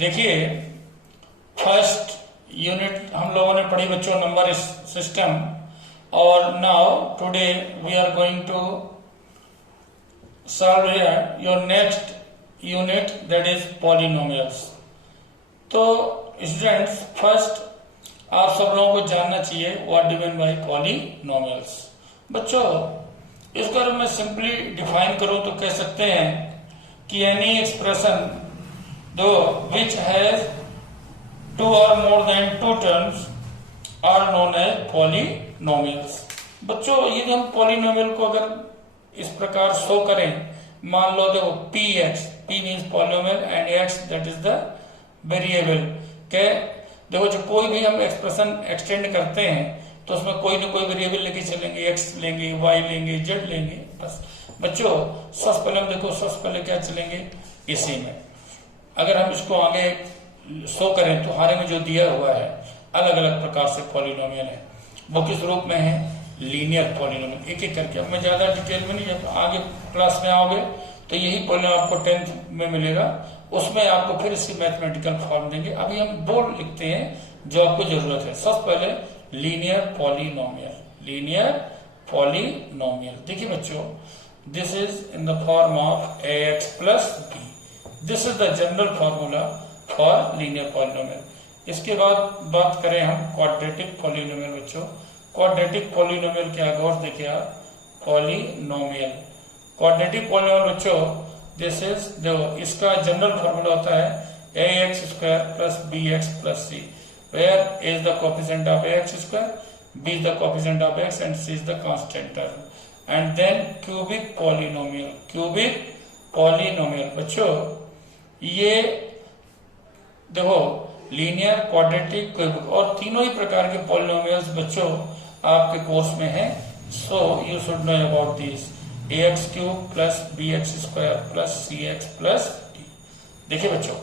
देखिए first unit हम लोगों ने पढ़ी बच्चों नंबर सिस्टम, और now today we are going to solve your next unit that is polynomials. तो स्टूडेंट्स फर्स्ट आप सब लोगों को जानना चाहिए what do mean by polynomials. बच्चों इसको अगर मैं सिंपली डिफाइन करूं तो कह सकते हैं कि एनी एक्सप्रेशन दो विच हैज टू और more than two terms are known as polynomials. बच्चों ये जो हम पॉलिनोमियल को अगर इस प्रकार शो करें, मान लो देखो P x, P means polynomial and x that is the variable के। देखो जो कोई भी हम एक्सप्रेशन एक्सटेंड करते हैं तो उसमें कोई ना कोई वेरिएबल लेके चलेंगे, एक्स लेंगे, वाई लेंगे, जेड लेंगे। बस बच्चों सबसे पहले हम देखो सबसे पहले क्या चलेंगे इसी में। अगर हम इसको आगे शो करें तो हारे में जो दिया हुआ है अलग अलग प्रकार से पॉलिनोमियल है, वो किस रूप में है? Linear polynomial. एक एक करके, अब मैं ज्यादा डिटेल में नहीं, जब आगे क्लास में आओगे तो यही पॉलिनोमियल आपको 10th में मिलेगा, उसमें आपको फिर इसकी मैथमेटिकल फॉर्म देंगे। अभी हम दो लिखते हैं जो आपको जरूरत है। सबसे पहले लीनियर पॉलिनोमियल, लीनियर पॉलिनोमियल। देखिए बच्चों this is in the form of ax plus b, this is the general formula for linear polynomial. इसके बाद बात करें हम क्वाड्रेटिक पॉलिनोमियल। बच्चों क्वाड्रेटिक पॉलिनोमियल क्या है? गौर देखिए आप, पॉलिनोमियल क्वाड्रेटिक पॉलिनोमियल बच्चों दिस इज देखो इसका जनरल फॉर्मूला होता है ax square plus bx plus c, where a is the coefficient of ax square, b is the coefficient of x and c is the constant term, and then cubic polynomial, cubic polynomial। बच्चों ये देखो linear, quadratic, cubic और तीनों ही प्रकार के polynomials बच्चों आपके course में है। So you should know about this ax cube plus bx square plus cx plus d। देखिए बच्चों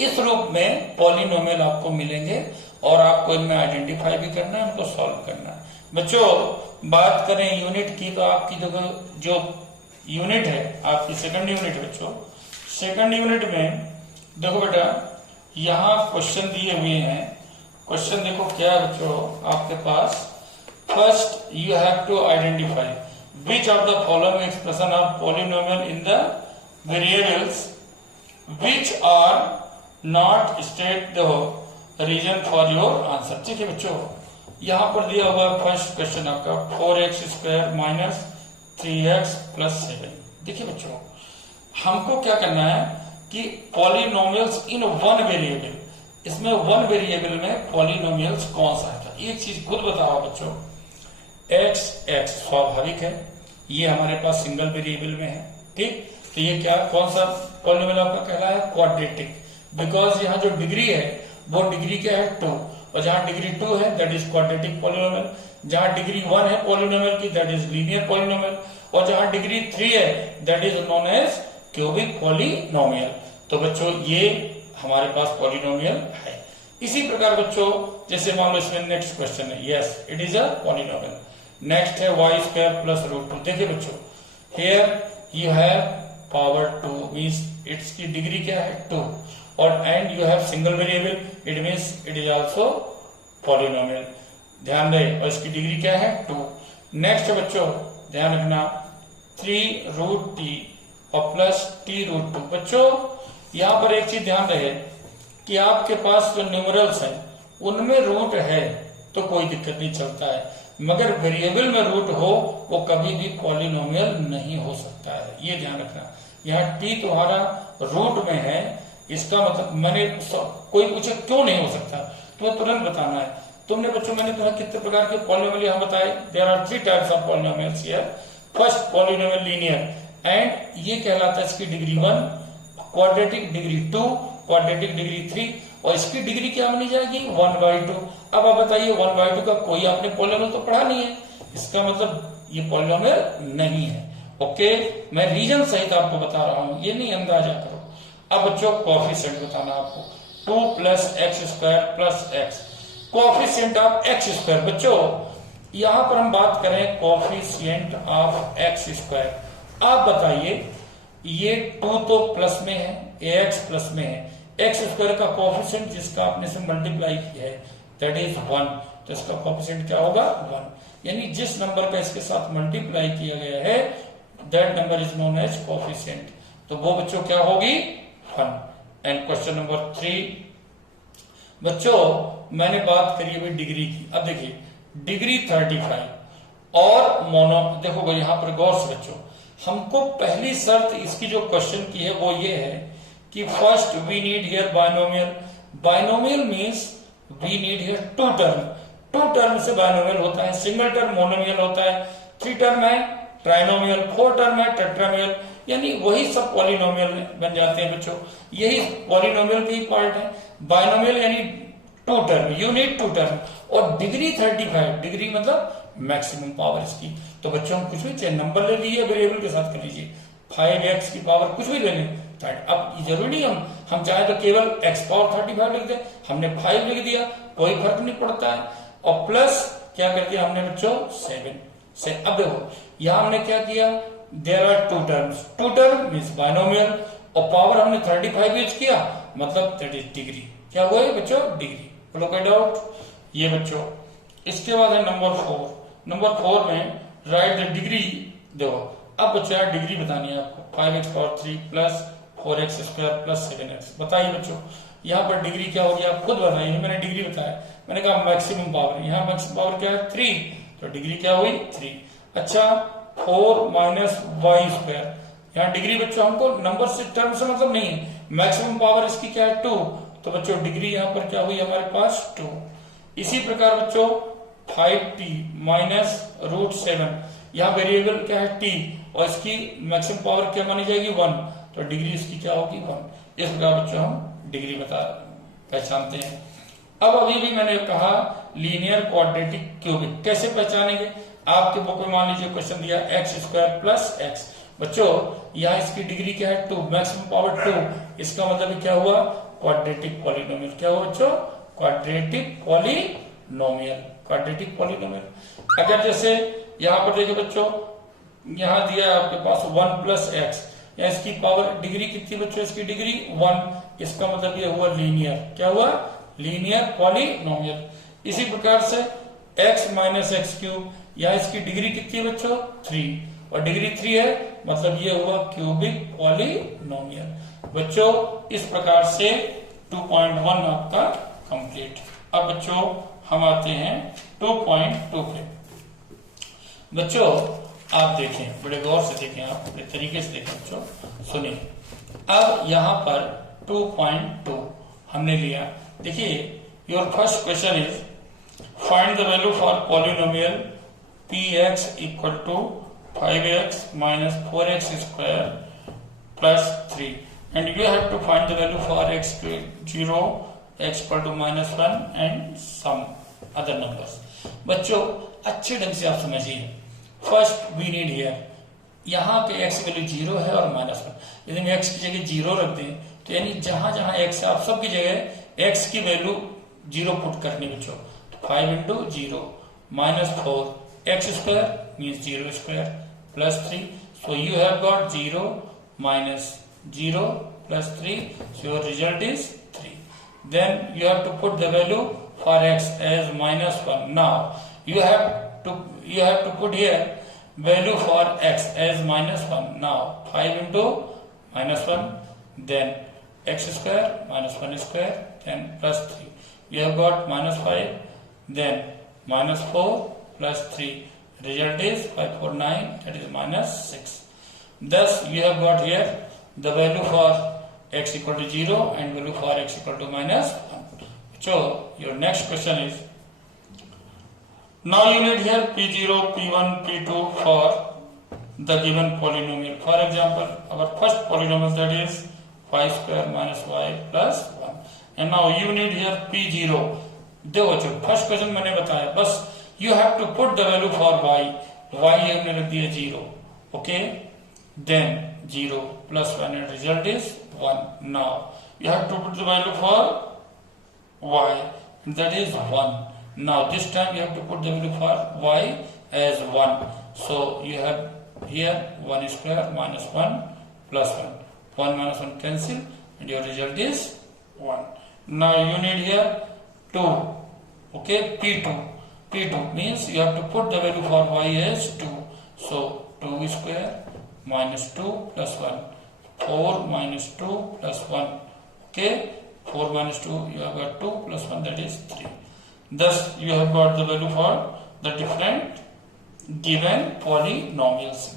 इस रूप में पॉलिनोमियल आपको मिलेंगे और आपको इनमें आइडेंटिफाई भी करना है, उनको सॉल्व करना है। बच्चों बात करें यूनिट की तो आपकी जो यूनिट है आपकी सेकंड यूनिट है। बच्चों सेकंड यूनिट में देखो बेटा यहाँ क्वेश्चन दिए हुए हैं। क्वेश्चन देखो क्या है बच्चों आपके पास। First you have to identify which of the following expression are polynomial in the variables which are not state the reason for your answer। ठीक है बच्चों यहाँ पर दिया हुआ फर्स्ट क्वेश्चन आपका 4x square minus 3x plus 7। देखिए बच्चों हमको क्या करना है कि पॉलिनोमियल्स इन वन वेरिएबल, इसमें वन वेरिएबल में पॉलिनोमियल्स कौन सा है? एक चीज खुद बताओ बच्चों, x स्वाभाविक है, ये हमारे पास सिंगल वेरिएबल में है। ठीक, तो ये क्या कौन सा पॉलिनोमियल आपका कहला है? क्वाड्रेटिक, बिकॉज यहाँ जो डिग्री है वो डिग्री क्या है? 2, और जहां डिग्री 2 है दैट इज क्वाड्रेटिक पॉलिनोमियल, जहां डिग्री 1 है पॉलिनोमियल की दैट इज लीनियर पॉलिनोमियल, और जहां डिग्री 3 है that is known as cubic polynomial. तो बच्चों ये हमारे पास पॉलिनोमियल है। इसी प्रकार बच्चों जैसे मान लो इसमें नेक्स्ट क्वेश्चन है, yes it is a polynomial. Next है y स्क्वायर प्लस रूट 2। देखिए बच्चों here you have power 2 means it's की डिग्री क्या है? 2, और and you have single variable it means it is also polynomial. ध्यान रहे, और इसकी डिग्री क्या है? 2। नेक्स्ट बच्चों ध्यान रखना 3 रूट t और प्लस t रूट 2। बच्चों यहाँ पर एक चीज ध्यान रहे कि आपके पास जो न्यूमरल्स हैं उनमें रूट है तो कोई दिक्कत नहीं चलता है, मगर वेरिएबल में रूट हो वो कभी भी पॉलिनोमियल नहीं हो सकता है, ये ध्यान रखना। यहाँ t तुम्हारा रूट में है, इसका मतलब मैंने कोई पूछे क्यों नहीं हो सकता, तुम्हें तुरंत बताना है। तुमने बच्चों मैंने तुम्हें कितने प्रकार के पॉलिनोमियल यहाँ बताए? There are 3 types of polynomials here. First polynomial linear, and ये कहलाता है इसकी degree 1, quadratic degree 2, quadratic degree 3, और इसकी डिग्री क्या मानी जाएगी? 1/2। अब आप बताइए 1/2 का कोई आपने पॉलिनोमियल तो पढ़ा नहीं है, इसका मतलब ये पॉलिनोमियल नहीं है। ओके, मैं रीजन सहित आपको बता रहा हूं, ये नहीं अंदाजा करो। अब बच्चों कोएफिशिएंट बताना आपको, 2 plus x square plus x, coefficient of x square. बच्चों यहां पर हम बात करें कोएफिशिएंट ऑफ एक्स स्क्वायर। आप बताइए ये 2 तो प्लस में है, ax प्लस में है, एक्स स्क्वायर का कोफिशिएंट जिसका आपने से मल्टीप्लाई किया है दैट इज 1, तो इसका कोफिशिएंट क्या होगा 1, यानी जिस नंबर का इसके साथ मल्टीप्लाई किया गया है that number is known as coefficient, तो वो बच्चों क्या होगी 1। एंड क्वेश्चन नंबर 3 बच्चों मैंने बात करी अभी डिग्री की। अब देखिए डिग्री 35 और मोनो, देखो भाई यहां पर गौर से बच्चों हमको पहली शर्त इसकी जो क्वेश्चन की है वो ये है कि first we need here binomial. Binomial means we need here two term से बायनोमियल होता है, सिंगल टर्म मोनोमियल होता है, 3 टर्म है ट्राइनोमियल, 4 टर्म है टेट्रामियल, यानी वही सब पॉलिनोमियल बन जाते हैं बच्चों, यही पॉलिनोमियल की पार्ट है। बायनोमियल यानी 2 टर्म, यू नीड 2 टर्म, और डिग्री 35, डिग्री मतलब मैक्सिमम पावर इसकी, तो बच्चों हम कुछ भी चाहे नंबर ले लीजिए वेरिएबल के साथ कर लीजिए, 5x की पावर कुछ भी ले लें। अब जरूरी नहीं हम चाहे तो केवल x पावर 35 लिख दें, हमने 5 लिख दिया कोई फर्क नहीं पड़ता है, और प्लस क्या कर दिया हमने बच्चों 7 से। अब देखो यहां हमने क्या किया, there are 2 terms, 2 term means binomial, और पावर हमने 35 यूज किया मतलब दैट इज डिग्री, क्या हुआ है बच्चों डिग्री। बोलो कोई डाउट, ये बच्चों इसके बाद है नंबर 4। नंबर 4 में राइट द डिग्री, देखो अब बच्चों यार डिग्री बतानी है आपको, 5x power 3 plus 4x square plus 7x, बताइए बच्चों यहाँ पर डिग्री क्या होगी आप खुद बताइए, मैंने डिग्री बताया, मैंने कहा मैक्सिमम पावर, यहाँ मैक्सिमम पावर क्या है 3, तो डिग्री क्या हुई 3। अच्छा 4 माइनस वाई स्क्वायर, यहाँ डिग्री बच्चों हमको नंबर से टर्म से मतलब नहीं है, मैक्सिमम पावर इसकी क्या है 2, तो बच्चों डिग्री यहाँ पर क्या हुई हमारे पास 2। इसी प्रकार बच्चों 5t माइनस रूट 7, यहाँ वेरिएबल क्या है t, और इसकी मैक्सिमम पावर क्या मानी जाएगी 1, तो डिग्री इसकी क्या होगी 1। इस प्रकार बच्चों हम डिग्री पहचानते हैं। अब अभी भी मैंने कहा लीनियर क्वाड्रेटिक क्यूबिक कैसे पहचानेंगे, आपके बुक में मान लीजिए क्वेश्चन दिया एक्स स्क्वायर प्लस एक्स, बच्चों यहाँ इसकी डिग्री क्या है 2, मैक्सिमम पावर 2, इसका मतलब क्या हुआ क्वाड्रेटिक पॉलिनोमियल, क्या हुआ बच्चों क्वाड्रेटिक पॉलिनोमियल, क्वाड्रेटिक पॉलिनोमियल। अगर जैसे यहाँ पर देखिए बच्चों यहाँ दिया है आपके पास 1 प्लस एक्स, या इसकी पावर डिग्री कितनी बच्चों, इसकी डिग्री 1, इसका मतलब ये हुआ लीनियर, क्या हुआ लीनियर पॉलिनोमियल। इसी प्रकार से x माइनस एक्स क्यूब, यहाँ इसकी डिग्री कितनी है बच्चों 3, और डिग्री 3 है मतलब ये हुआ क्यूबिक पॉलिनोमियल। बच्चों इस प्रकार से 2.1 आपका कंप्लीट। अब बच्चों हम आते हैं 2.2 पे। बच्चों आप देखें, बड़े गौर से देखें, आप बड़े तरीके से देखें बच्चों, सुनिए। अब यहाँ पर 2.2 हमने लिया, देखिए your first question is find the value for polynomial px equal to 5x minus 4x square plus 3, and you have to find the value for x 0, x equal to -1 and some other numbers. बच्चों अच्छे ढंग से आप समझिए, first we need here, यहाँ के x की value 0 है और -1, यदि मैं x की जगह 0 रख दें तो यानी जहां जहां x है आप सबकी जगह x की वैल्यू 0 पुट करनी बच्चों, तो 5 into 0 minus 4 x square means 0 square plus 3, so you have got 0 minus 0 plus 3, so your result is 3. Then you have to put the value for x as -1. Now you have to put here value for x as -1. Now 5 into -1, then x square minus 1 square, then plus 3. You have got -5, then -4 plus 3. Result is 5 4 9, that is -6. Thus you have got here the value for x equal to 0 and value for x equal to -1. So your next question is, now you need here p0, p1, p2 for the given polynomial. For example, our first polynomial, that is y square minus y plus 1, and now you need here p0. देखो जो first question मैंने बताया, बस you have to put the value for y हमने रख दिया 0, okay, then 0 plus 1 and result is 1. Now you have to put the value for y, and that is 1. Now this time you have to put the value for y as 1, so you have here 1 square minus 1 plus 1, 1 minus 1 cancel, and your result is 1. Now you need here 2. Okay, P2 means you have to put the value for y as 2. So 2 square minus 2 plus 1. 4 minus 2 plus 1. Okay, 4 minus 2, you have got 2 plus 1, that is 3. Thus, you have got the value for the different given polynomials.